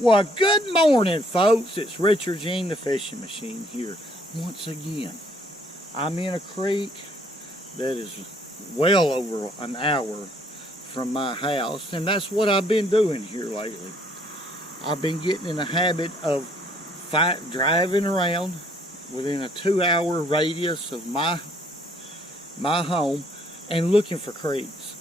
Well, good morning, folks. It's Richard the Fishing Machine here once again. I'm in a creek that is well over an hour from my house, and that's what I've been doing here lately. I've been getting in the habit of driving around within a 2-hour radius of my home and looking for creeks.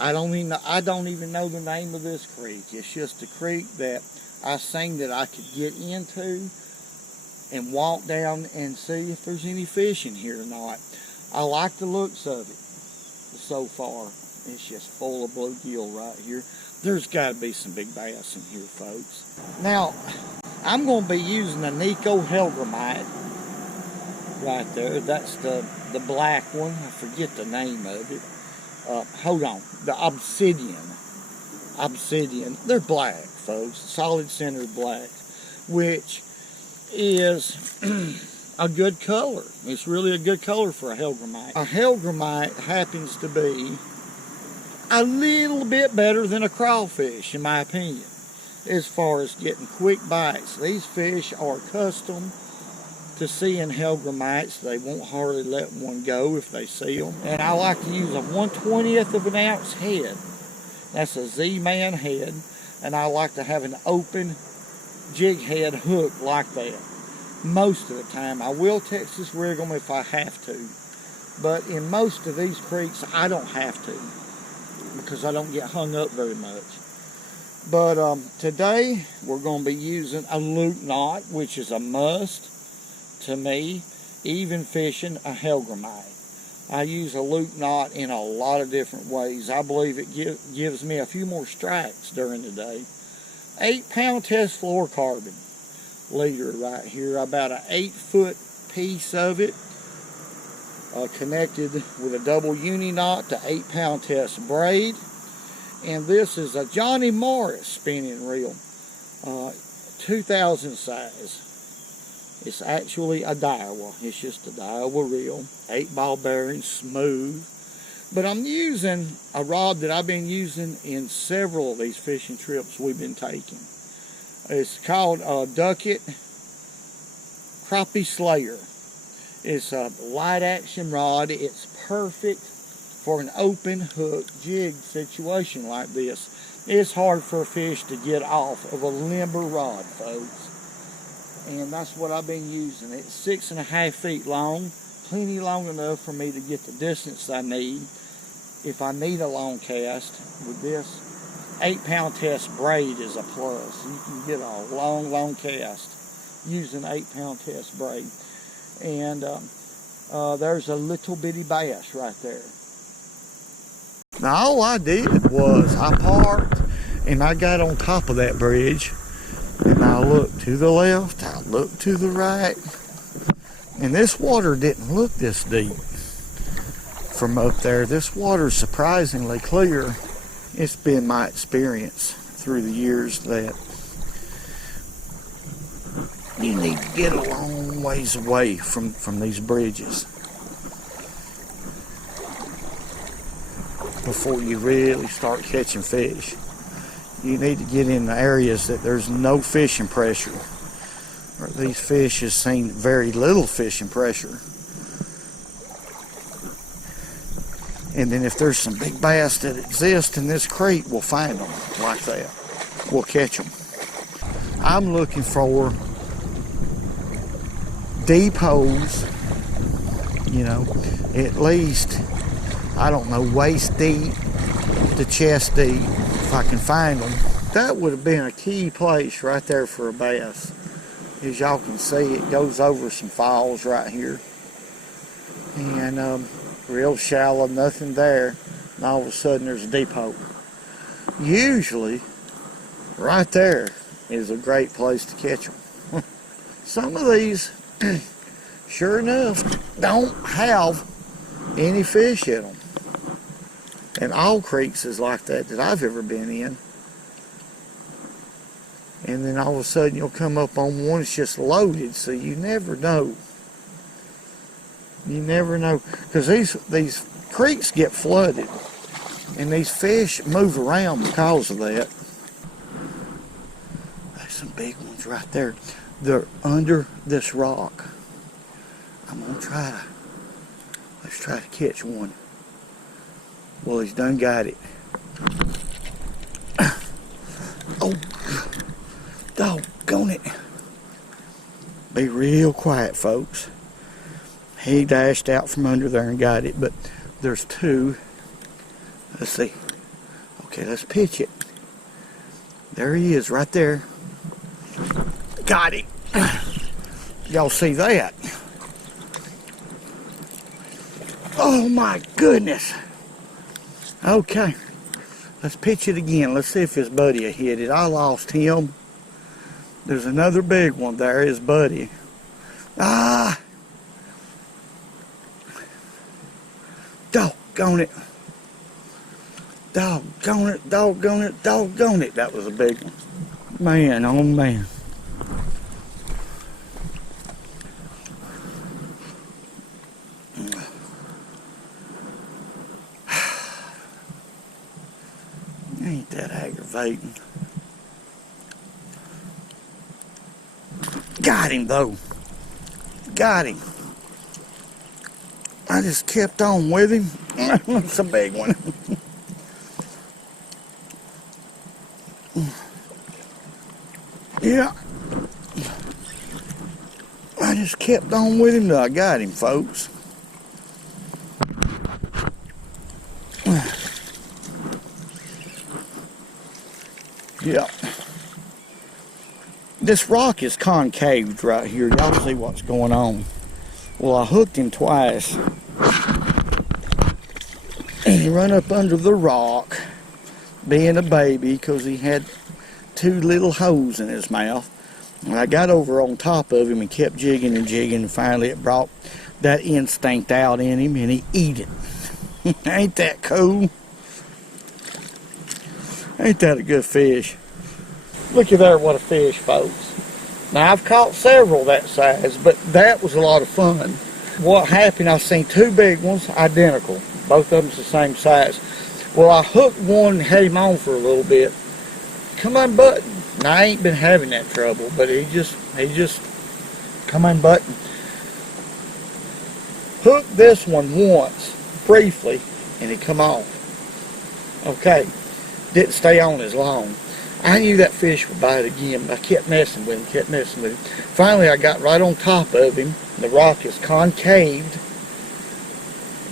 I don't even know the name of this creek. It's just a creek that I seen that I could get into and walk down and see if there's any fish in here or not. I like the looks of it so far. It's just full of bluegill right here. There's got to be some big bass in here, folks. Now, I'm going to be using a Nico hellgrammite right there. That's the black one. I forget the name of it. Hold on, the obsidian. They're black, folks, solid centered black, which is a good color. It's really a good color for a hellgrammite. A hellgrammite happens to be a little bit better than a crawfish, in my opinion, as far as getting quick bites. These fish are accustomed to seeing hellgrammites. They won't hardly let one go if they see them. And I like to use a 1/20th of an ounce head. That's a Z-Man head. And I like to have an open jig head hook like that. Most of the time. I will Texas rig them if I have to. But in most of these creeks, I don't have to, because I don't get hung up very much. But today, we're going to be using a loop knot, which is a must to me, even fishing a hellgrammite. I use a loop knot in a lot of different ways. I believe it gives me a few more strikes during the day. 8-pound test fluorocarbon leader right here, about an 8-foot piece of it, connected with a double uni knot to 8-pound test braid. And this is a Johnny Morris spinning reel, 2000 size. It's actually a Daiwa. It's just a Daiwa reel, 8-ball bearing, smooth. But I'm using a rod that I've been using in several of these fishing trips we've been taking. It's called Duckett Crappie Slayer. It's a light action rod. It's perfect for an open hook jig situation like this. It's hard for a fish to get off of a limber rod, folks. And that's what I've been using. It's 6.5 feet long, plenty long enough for me to get the distance I need. If I need a long cast with this 8-pound test braid is a plus. You can get a long cast using 8-pound test braid. And there's a little bitty bass right there. Now all I did was I parked and I got on top of that bridge. And I looked to the left, I looked to the right, and this water didn't look this deep from up there. This water's surprisingly clear. It's been my experience through the years that you need to get a long ways away from these bridges before you really start catching fish. You need to get in the areas that there's no fishing pressure, or these fish have seen very little fishing pressure. And then if there's some big bass that exist in this creek, we'll find them like that. We'll catch them. I'm looking for deep holes, you know, at least, I don't know, waist deep to chest deep. If I can find them. That would have been a key place right there for a bass. As y'all can see, it goes over some falls right here. And real shallow, nothing there. And all of a sudden there's a deep hole. Usually, right there is a great place to catch them. Some of these, sure enough, don't have any fish in them. And all creeks is like that I've ever been in. And then all of a sudden you'll come up on one that's just loaded, so you never know. You never know. Because these creeks get flooded. And these fish move around because of that. some big ones right there. They're under this rock. I'm gonna let's try to catch one. Well, he's done got it. Oh, doggone it. Be real quiet, folks. He dashed out from under there and got it, but there's two. Let's see. Okay, let's pitch it. There he is, right there. Got him. Y'all see that? Oh my goodness. Okay, let's pitch it again. Let's see if his buddy will hit it. I lost him. There's another big one there, his buddy. Ah! Doggone it. Doggone it, doggone it, doggone it. That was a big one. Man, oh man. Ain't that aggravating. Got him though. Got him. I just kept on with him. It's a big one. Yeah. I just kept on with him till I got him, folks. Yeah. This rock is concaved right here. Y'all see what's going on. Well, I hooked him twice. And he run up under the rock, being a baby, because he had two little holes in his mouth. And I got over on top of him and kept jigging and jigging, and finally it brought that instinct out in him, and he eat it. Ain't that cool? Ain't that a good fish? Looky there, what a fish, folks. Now, I've caught several that size, but that was a lot of fun. What happened, I seen two big ones, identical. Both of them the same size. Well, I hooked one and had him on for a little bit. Come unbuttoned. Now, I ain't been having that trouble, but he just come unbuttoned. Hooked this one once, briefly, and he come off. Okay, didn't stay on as long. I knew that fish would bite again, but I kept messing with him, Finally, I got right on top of him. The rock is concaved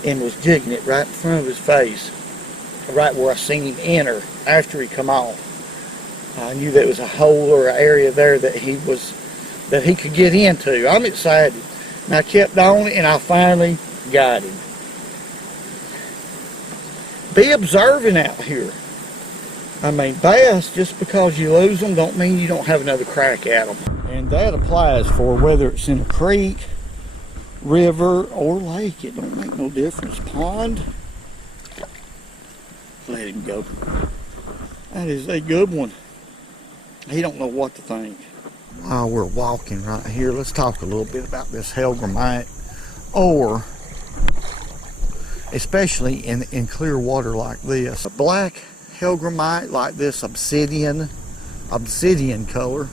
and was jigging it right in front of his face, right where I seen him enter after he come off. I knew there was a hole or an area there that he could get into. I'm excited. And I kept on and I finally got him. Be observant out here. I mean, bass, just because you lose them don't mean you don't have another crack at them. And that applies for whether it's in a creek, river, or lake. It don't make no difference. Pond, let him go. That is a good one. He don't know what to think. While we're walking right here, let's talk a little bit about this hellgrammite, or especially in clear water like this. A black hellgrammite like this obsidian color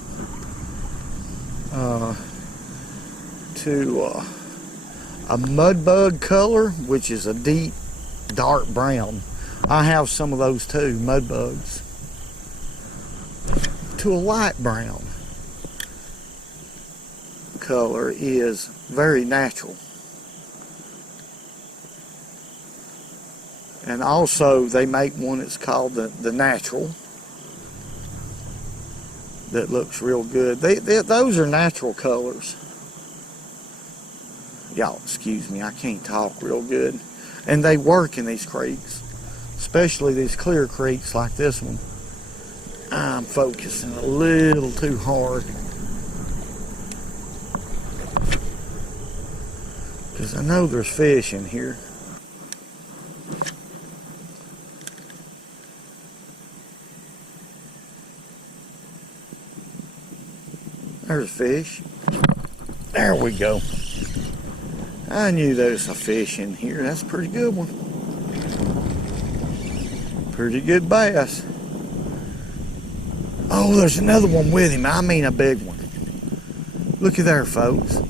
to a mudbug color, which is a deep dark brown. I have some of those too, mud bugs, to a light brown color is very natural. And also they make one that's called the natural that looks real good. Those are natural colors. Y'all excuse me, I can't talk real good. And they work in these creeks, especially these clear creeks like this one. I'm focusing a little too hard, because I know there's fish in here. There's fish. There we go. I knew there was a fish in here. That's a pretty good one. Pretty good bass. Oh, there's another one with him. I mean a big one. Look at there, folks.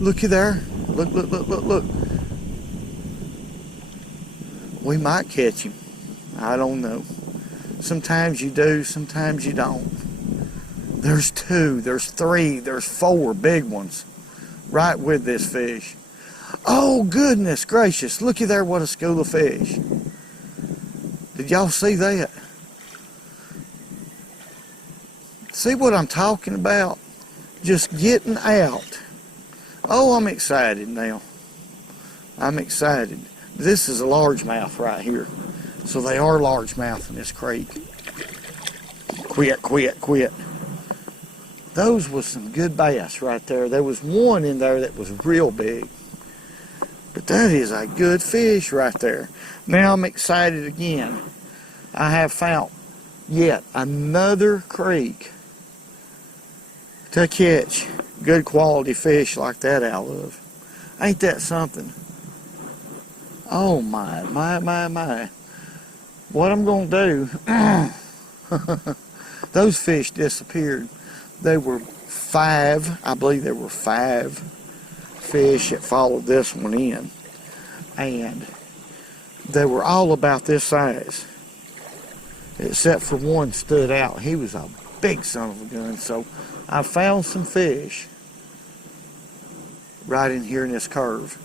Look at there. Look, look, look, look, look. We might catch him. I don't know. Sometimes you do, sometimes you don't. There's 2, there's 3, there's 4 big ones right with this fish. Oh, goodness gracious. Look at there, what a school of fish. Did y'all see that? See what I'm talking about? Just getting out. Oh, I'm excited now. I'm excited. This is a largemouth right here. So they are largemouth in this creek. Quit, quit, quit. Those was some good bass right there. There was one in there that was real big. But that is a good fish right there. Now I'm excited again. I have found yet another creek to catch good quality fish like that out of. Ain't that something? Oh my, my, my, my. What I'm going to do, those fish disappeared. There were 5, I believe there were 5 fish that followed this one in. And they were all about this size. Except for one stood out. He was a big son of a gun. So I found some fish right in here in this curve.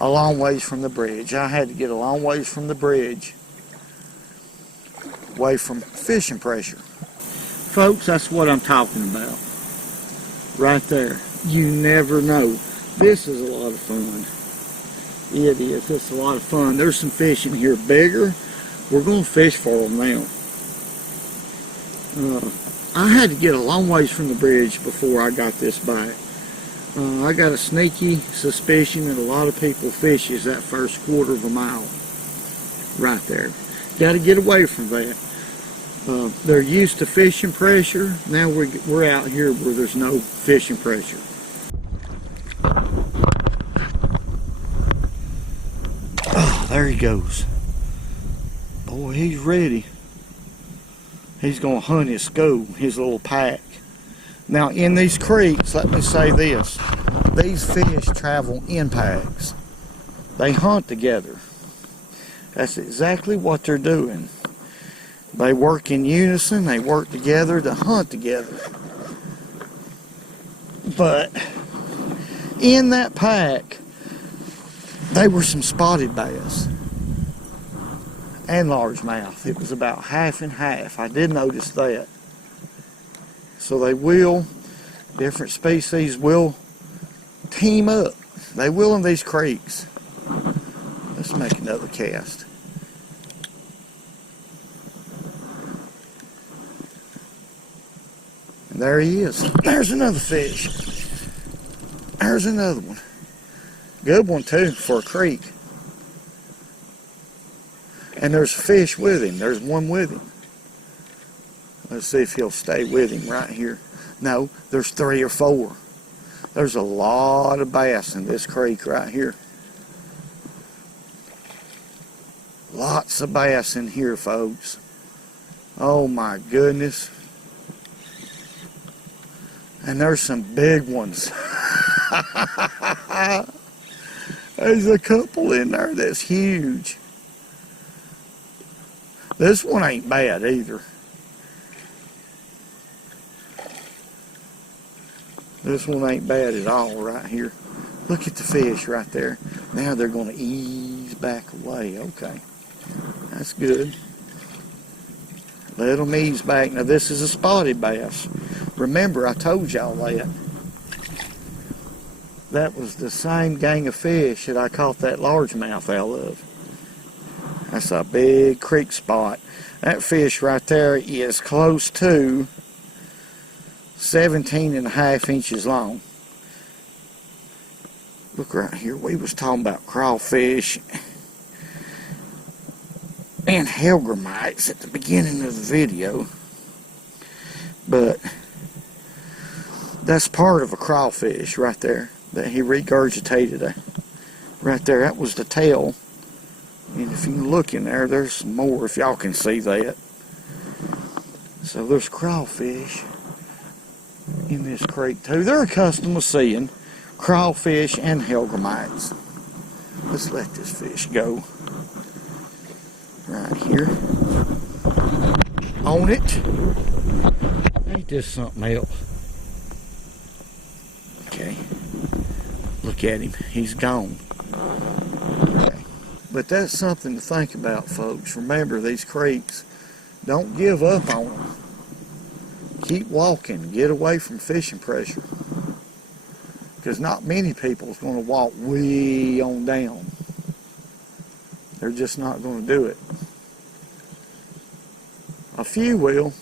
A long ways from the bridge. I had to get a long ways from the bridge. Away from fishing pressure. Folks, that's what I'm talking about. Right there. You never know. This is a lot of fun. It is. It's a lot of fun. There's some fish in here bigger. We're going to fish for them now. I had to get a long ways from the bridge before I got this bite. I got a sneaky suspicion that a lot of people fishes that first quarter of a mile. Right there. Got to get away from that. They're used to fishing pressure. Now we're out here where there's no fishing pressure. Oh, there he goes. Boy, he's ready. He's going to hunt his school, his little pack. Now, in these creeks, let me say this. These fish travel in packs. They hunt together. That's exactly what they're doing. They work in unison. They work together to hunt together. But in that pack, they were some spotted bass and largemouth. It was about half and half. I did notice that. So they will, different species will team up. They will in these creeks. Let's make another cast. And there he is. There's another fish. There's another one. Good one too for a creek. And there's a fish with him. There's one with him. Let's see if he'll stay with him right here. No, there's 3 or 4. There's a lot of bass in this creek right here. Lots of bass in here, folks. Oh my goodness. And there's some big ones. There's a couple in there that's huge. This one ain't bad either. This one ain't bad at all right here. Look at the fish right there. Now they're going to ease back away. Okay. That's good. Let them ease back. Now this is a spotted bass. Remember, I told y'all that. That was the same gang of fish that I caught that largemouth out of. That's a big creek spot. That fish right there is close to 17.5 inches long. Look right here. We was talking about crawfish and hellgrammites at the beginning of the video. But that's part of a crawfish right there that he regurgitated. Right there, that was the tail. And if you look in there, there's some more if y'all can see that. So there's crawfish in this creek too. They're accustomed to seeing crawfish and hellgrammites. Let's let this fish go. Right here. On it. Ain't this something else? Okay. Look at him. He's gone. Okay. But that's something to think about, folks. Remember, these creeks, don't give up on them. Keep walking. Get away from fishing pressure. Because not many people is going to walk way on down. They're just not going to do it. A few will.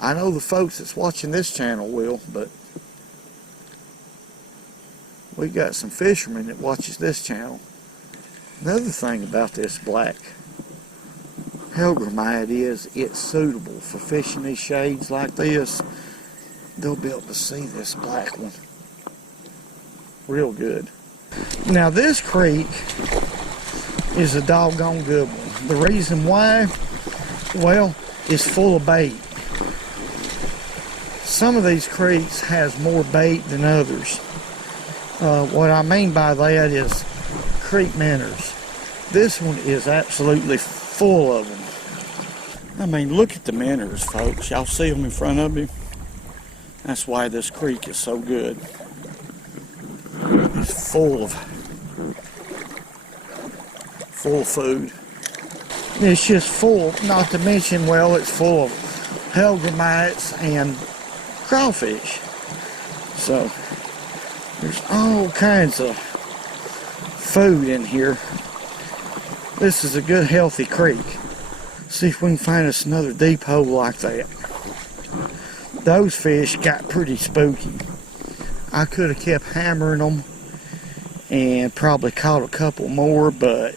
I know the folks that's watching this channel will, but we got some fishermen that watches this channel. Another thing about this black hellgrammite is it's suitable for fishing these shades like this. They'll be able to see this black one real good. Now this creek is a doggone good one. The reason why, well, it's full of bait. Some of these creeks has more bait than others. What I mean by that is creek minnows. This one is absolutely full of them. I mean, look at the minnows, folks. Y'all see them in front of me? That's why this creek is so good. It's full of food. It's just full, not to mention, well, it's full of hellgrammites and crawfish. So there's all kinds of food in here. This is a good healthy creek. See if we can find us another deep hole like that. Those fish got pretty spooky. I could have kept hammering them and probably caught a couple more, but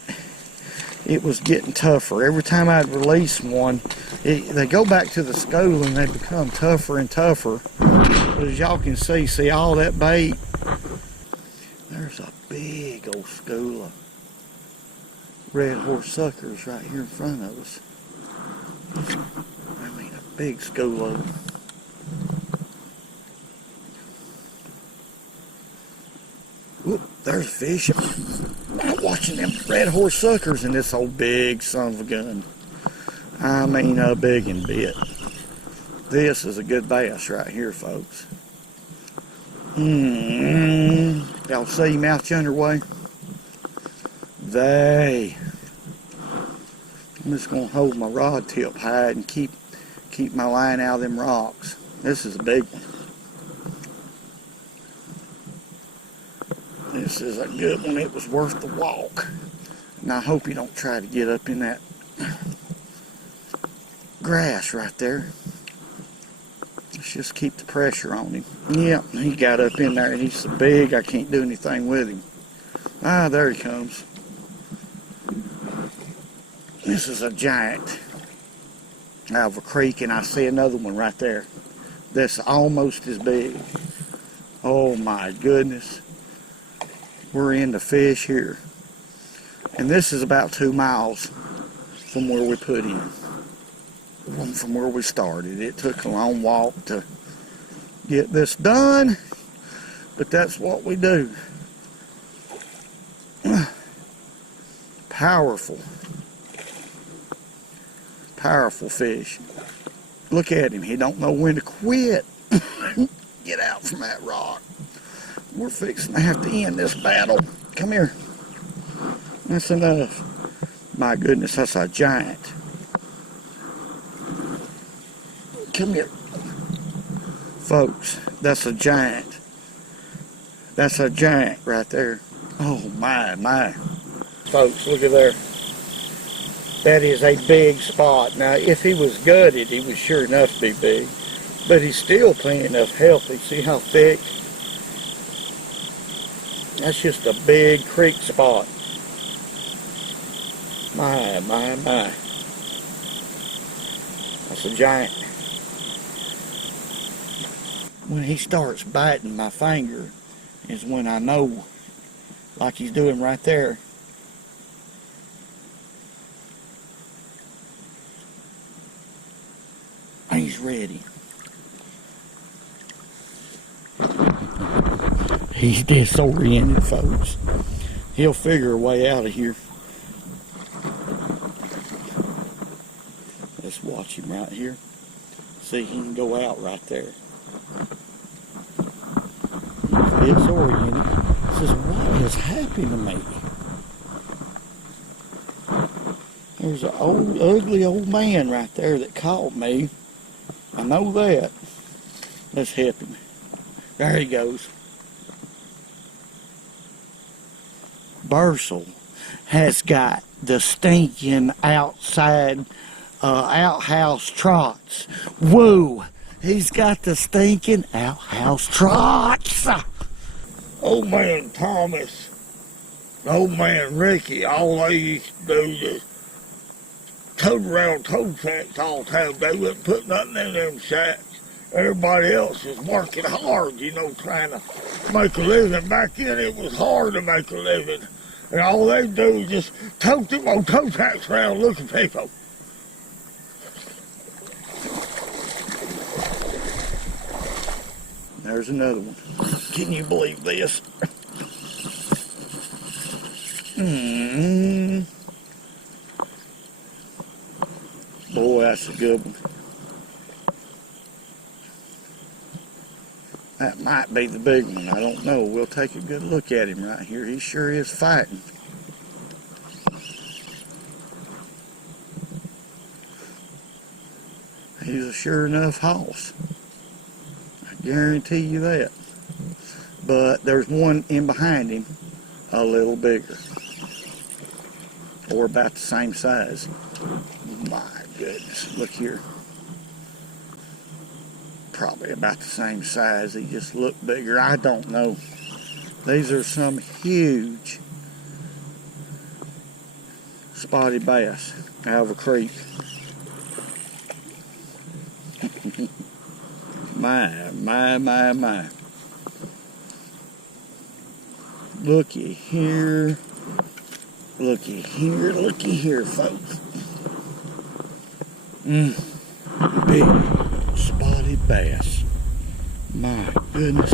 it was getting tougher. Every time I'd release one, they go back to the school and they become tougher and tougher. But as y'all can see all that bait. There's a big old school of red horse suckers right here in front of us. I mean, a big school of them. Whoop, there's a fish. I'm watching them red horse suckers and this old big son of a gun. I mean, a big and bit. This is a good bass right here, folks. Y'all see him out yonder way? I'm just going to hold my rod tip high and keep my line out of them rocks. This is a big one. This is a good one. It was worth the walk. And I hope you don't try to get up in that grass right there. Let's just keep the pressure on him. Yep, he got up in there and he's so big I can't do anything with him. Ah, there he comes. This is a giant out of a creek, and I see another one right there that's almost as big. Oh my goodness. We're in the fish here. And this is about 2 miles from where we put in. From where we started. It took a long walk to get this done, but that's what we do. Powerful fish. Look at him. He don't know when to quit. Get out from that rock. We're fixing to have to end this battle. Come here. That's enough. My goodness, that's a giant. Come here. Folks, that's a giant. That's a giant right there. Oh my. Folks, look at there. That is a big spot. Now, if he was gutted, he was sure enough to be big. But he's still plenty enough healthy. See how thick? That's just a big creek spot. My. That's a giant. When he starts biting my finger is when I know, like he's doing right there. He's ready. He's disoriented, folks. He'll figure a way out of here. Let's watch him right here. See, he can go out right there. He's disoriented. He says, what is happening to me? There's an old, ugly old man right there that caught me. I know that. Let's help him. There he goes. Bursel has got the stinking outside outhouse trots. Whoa! He's got the stinking outhouse trots. Old man Thomas, old man Ricky, all they used to do is tote around tote sacks all the time. They wouldn't put nothing in them sacks. Everybody else was working hard, you know, trying to make a living. Back then it was hard to make a living. And all they do is just tote them old tote sacks around looking for people. There's another one. Can you believe this? Boy, that's a good one. That might be the big one. I don't know. We'll take a good look at him right here. He sure is fighting. He's a sure enough hoss. I guarantee you that. But there's one in behind him a little bigger. Or about the same size. My goodness. Look here. Probably about the same size. He just looked bigger. I don't know. These are some huge spotted bass out of a creek. My. Looky here. Looky here, folks. Big spotted bass. My goodness.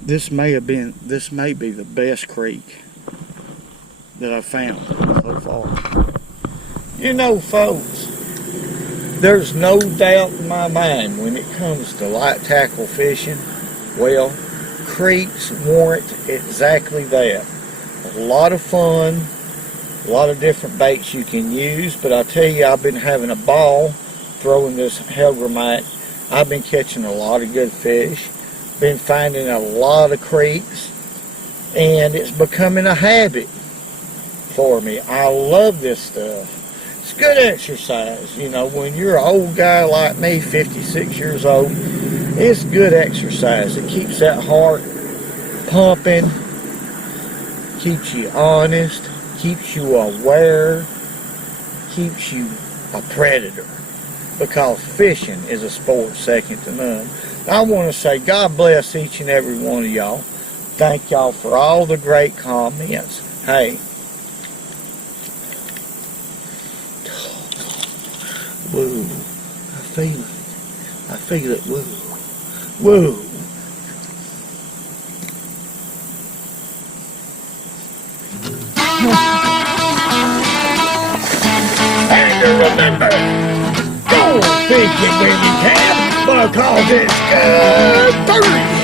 This may be the best creek that I've found so far. You know, folks, there's no doubt in my mind when it comes to light tackle fishing, well, creeks warrant exactly that. A lot of fun, a lot of different baits you can use, but I tell you, I've been having a ball throwing this hellgrammite. I've been catching a lot of good fish, been finding a lot of creeks, and it's becoming a habit for me. I love this stuff. It's good exercise. You know, when you're an old guy like me, 56 years old, it's good exercise. It keeps that heart pumping, keeps you honest, keeps you aware, keeps you a predator, because fishing is a sport second to none. I want to say God bless each and every one of y'all. Thank y'all for all the great comments. Hey, woo, I feel it, woo. And remember, go fishing when you can, because it's good for you.